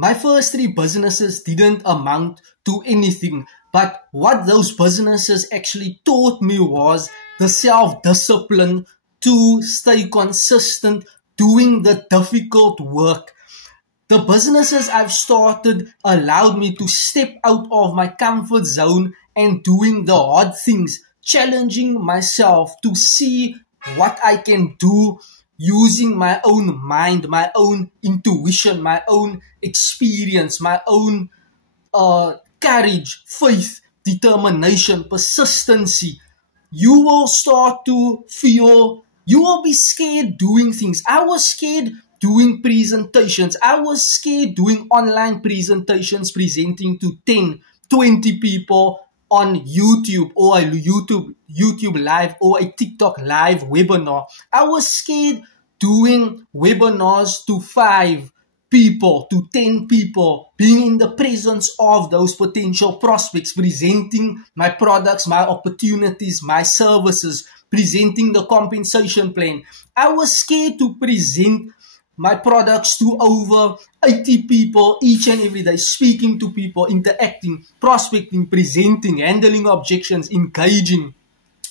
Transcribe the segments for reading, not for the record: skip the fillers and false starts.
My first three businesses didn't amount to anything, but what those businesses actually taught me was the self-discipline to stay consistent doing the difficult work. The businesses I've started allowed me to step out of my comfort zone and doing the hard things, challenging myself to see what I can do using my own mind, my own intuition, my own experience, my own courage, faith, determination, persistency. You will start to feel, you will be scared doing things. I was scared doing presentations. I was scared doing online presentations, presenting to 10, 20 people on YouTube or a YouTube live or a TikTok live webinar. I was scared doing webinars to 5 people, to 10 people, being in the presence of those potential prospects, presenting my products, my opportunities, my services, presenting the compensation plan. I was scared to present my products to over 80 people each and every day, speaking to people, interacting, prospecting, presenting, handling objections, engaging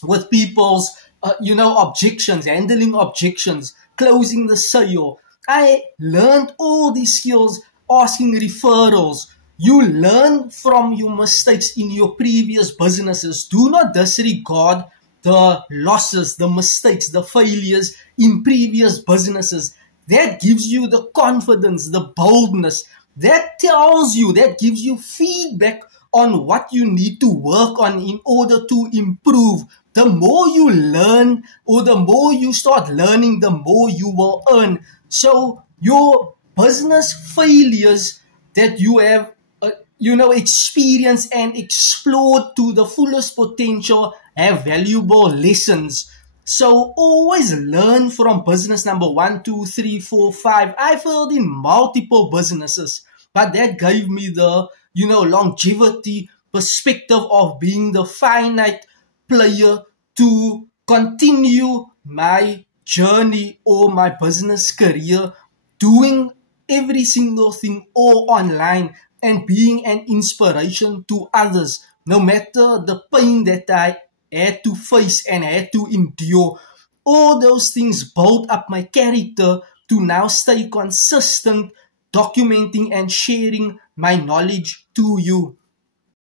with people's, objections, handling objections, closing the sale. I learned all these skills, asking referrals. You learn from your mistakes in your previous businesses. Do not disregard the losses, the mistakes, the failures in previous businesses. That gives you the confidence, the boldness. That gives you feedback on what you need to work on in order to improve. The more you learn, or the more you start learning, the more you will earn. So your business failures that you have, experienced and explored to the fullest potential have valuable lessons. So always learn from business number 1, 2, 3, 4, 5. I failed in multiple businesses, but that gave me the, longevity perspective of being the finite player to continue my journey or my business career, doing every single thing all online and being an inspiration to others, no matter the pain that I had to face and had to endure. All those things built up my character to now stay consistent, documenting and sharing my knowledge to you.